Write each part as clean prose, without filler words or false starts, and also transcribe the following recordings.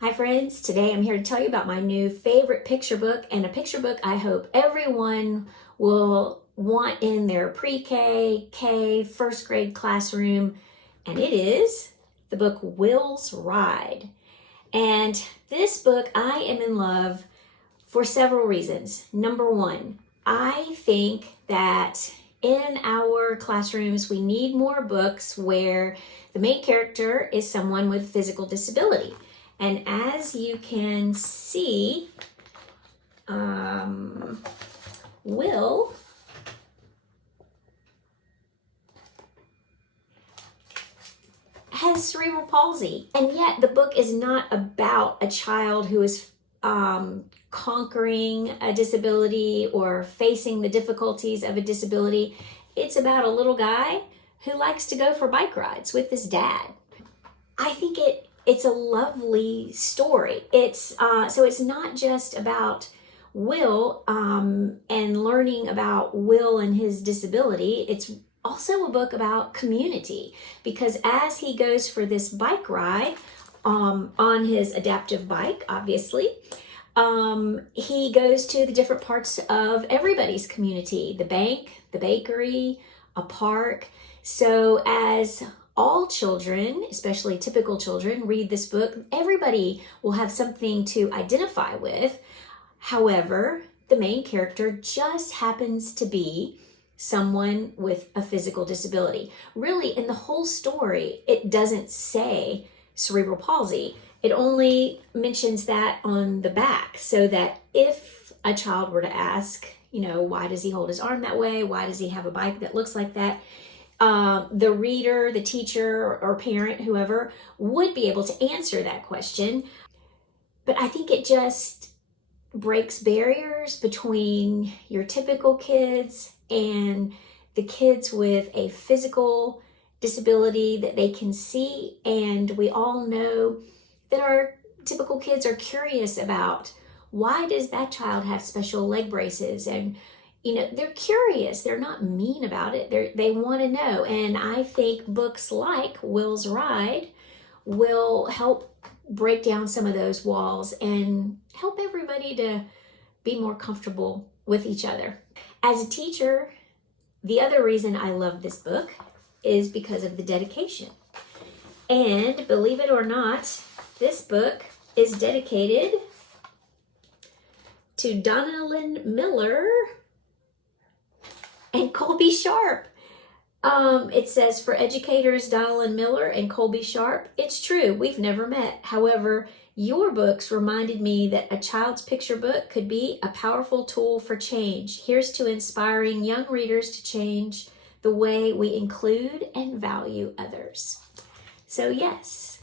Hi friends, today I'm here to tell you about my new favorite picture book, and a picture book I hope everyone will want in their pre-K, K, first grade classroom, and it is the book Will's Ride. And this book I am in love for several reasons. Number one, I think that in our classrooms we need more books where the main character is someone with physical disability. And as you can see, Will has cerebral palsy, and yet the book is not about a child who is conquering a disability or facing the difficulties of a disability. It's about a little guy who likes to go for bike rides with his dad. I think it's a lovely story. So it's not just about Will and learning about Will and his disability. It's also a book about community, because as he goes for this bike ride on his adaptive bike, obviously, he goes to the different parts of everybody's community, the bank, the bakery, a park. So as all children, especially typical children, read this book, everybody will have something to identify with. However, the main character just happens to be someone with a physical disability. Really, in the whole story, it doesn't say cerebral palsy. It only mentions that on the back, so that if a child were to ask, why does he hold his arm that way? Why does he have a bike that looks like that? The reader, the teacher, or parent, whoever, would be able to answer that question. But I think it just breaks barriers between your typical kids and the kids with a physical disability that they can see. And we all know that our typical kids are curious about, why does that child have special leg braces? And they're curious. They're not mean about it. They want to know. And I think books like Will's Ride will help break down some of those walls and help everybody to be more comfortable with each other. As a teacher, the other reason I love this book is because of the dedication. And believe it or not, this book is dedicated to Donalyn Miller and Colby Sharp. It says, for educators Donalyn Miller and Colby Sharp. It's true, we've never met. However, your books reminded me that a child's picture book could be a powerful tool for change. Here's to inspiring young readers to change the way we include and value others. So yes,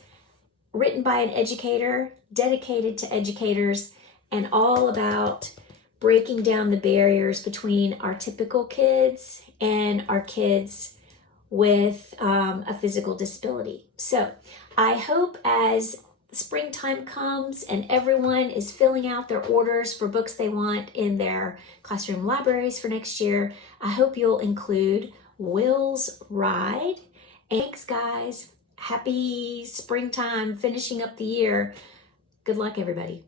written by an educator, dedicated to educators, and all about breaking down the barriers between our typical kids and our kids with a physical disability. So I hope as springtime comes and everyone is filling out their orders for books they want in their classroom libraries for next year, I hope you'll include Will's Ride. Thanks, guys. Happy springtime, finishing up the year. Good luck, everybody.